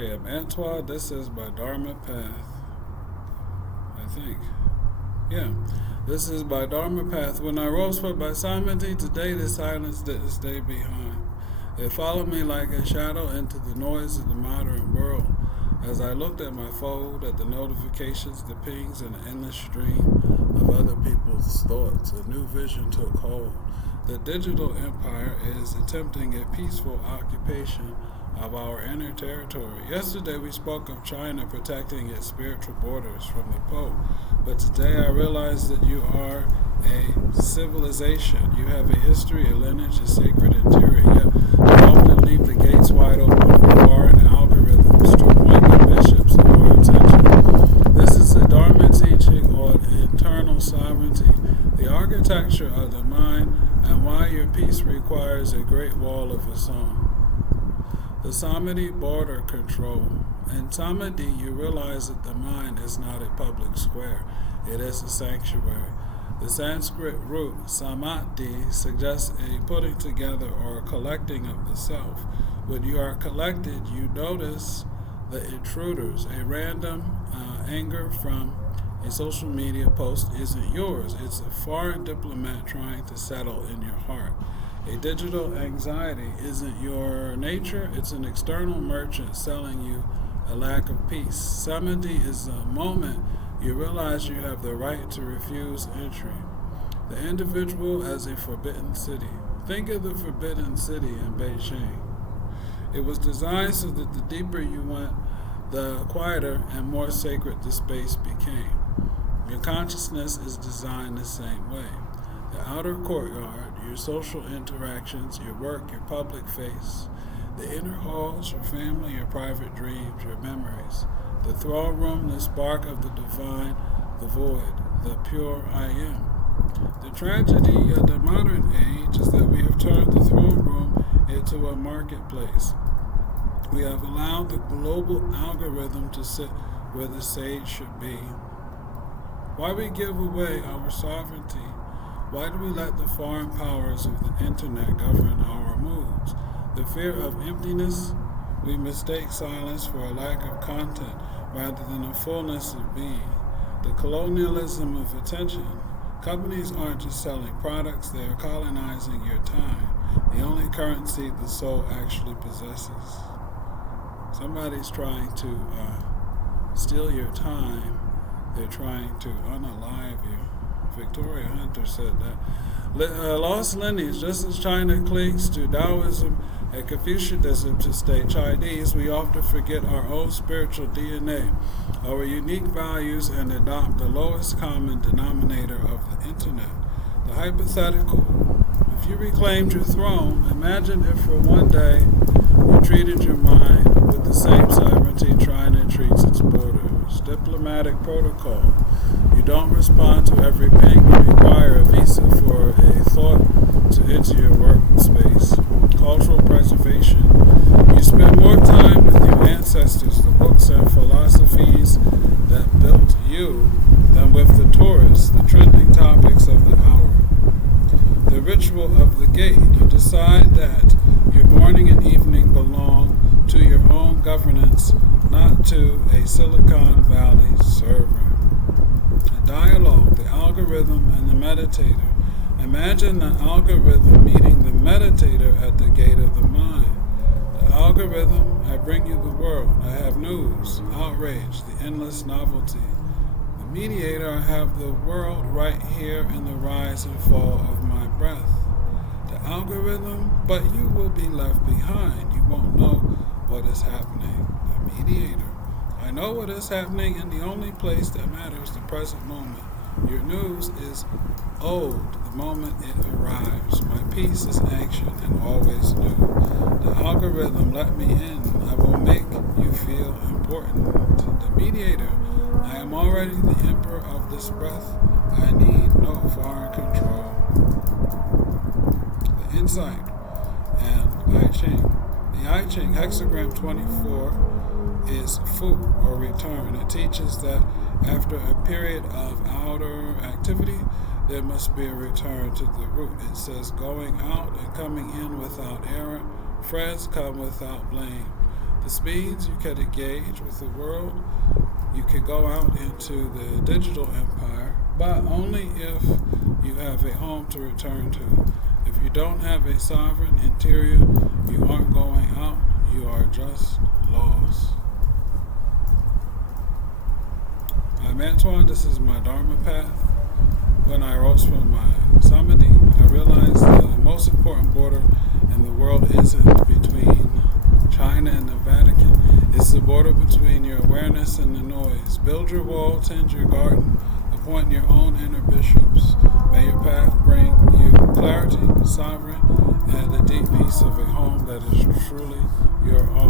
I am Antoine. This is my Dharma path. I think. Yeah. This is my Dharma path. When I rose from my Samādhi, today the silence didn't stay behind. It followed me like a shadow into the noise of the modern world. As I looked at my phone, at the notifications, the pings, and the endless stream of other people's thoughts, a new vision took hold. The digital empire is attempting a peaceful occupation of our inner territory. Yesterday we spoke of China protecting its spiritual borders from the Pope, but today I realize that you are a civilization. You have a history, a lineage, a sacred interior, yet you often leave the gates wide open for foreign algorithms to appoint the bishops of our attention. This is the Dharma teaching on internal sovereignty, the architecture of the mind, and why your peace requires a great wall of its own. The Samādhi border control. In Samādhi, you realize that the mind is not a public square. It is a sanctuary. The Sanskrit root, Samādhi, suggests a putting together or a collecting of the self. When you are collected, you notice the intruders. A random anger from a social media post isn't yours. It's a foreign diplomat trying to settle in your heart. A digital anxiety isn't your nature, it's an external merchant selling you a lack of peace. Samādhi is the moment you realize you have the right to refuse entry. The individual as a forbidden city. Think of the forbidden city in Beijing. It was designed so that the deeper you went, the quieter and more sacred the space became. Your consciousness is designed the same way. The outer courtyard, your social interactions, your work, your public face, the inner halls, your family, your private dreams, your memories, the throne room, the spark of the divine, the void, the pure I am. The tragedy of the modern age is that we have turned the throne room into a marketplace. We have allowed the global algorithm to sit where the sage should be. Why we give away our sovereignty? Why do we let the foreign powers of the internet govern our moods? The fear of emptiness, we mistake silence for a lack of content rather than a fullness of being. The colonialism of attention. Companies aren't just selling products, they are colonizing your time, the only currency the soul actually possesses. Somebody's trying to steal your time. They're trying to unalive you. Victoria Hunter said that. Lost lineage, just as China clings to Taoism and Confucianism to stay Chinese, we often forget our own spiritual DNA, our unique values, and adopt the lowest common denominator of the internet. The hypothetical. If you reclaimed your throne, imagine if for one day you treated your mind with the same sovereignty China treats its borders. Diplomatic protocol. You don't respond to every ping. You require a visa for a thought to enter your workspace. Cultural preservation. You spend more time with your ancestors, the books and philosophies that built you, than with the tourists, the trending topics of the hour. The ritual of the gate. You decide that your morning and evening belong to your own governance, not to a Silicon Valley server. Dialogue, the algorithm and the meditator. Imagine the algorithm meeting the meditator at the gate of the mind. The algorithm, I bring you the world. I have news, outrage, the endless novelty. The mediator, I have the world right here in the rise and fall of my breath. The algorithm, but you will be left behind. You won't know what is happening. The mediator. I know what is happening in the only place that matters, the present moment. Your news is old the moment it arrives. My peace is ancient and always new. The algorithm, let me in. I will make you feel important. The mediator, I am already the emperor of this breath. I need no foreign control. The insight and I Ching. The I Ching, hexagram 24, is fu, or return. It teaches that after a period of outer activity, there must be a return to the root. It says going out and coming in without error. Friends come without blame. the speeds you can engage with the world. You can go out into the digital empire, but only if you have a home to return to. If you don't have a sovereign interior, you aren't going out, you are just lost. I'm Antoine, this is my Dharma path. When I rose from my Samādhi, I realized the most important border in the world isn't between China and the Vatican. It's the border between your awareness and the noise. Build your wall, tend your garden, appoint your own inner bishops. May your path bring you clarity, sovereign, and a deep peace of a home that is truly your own.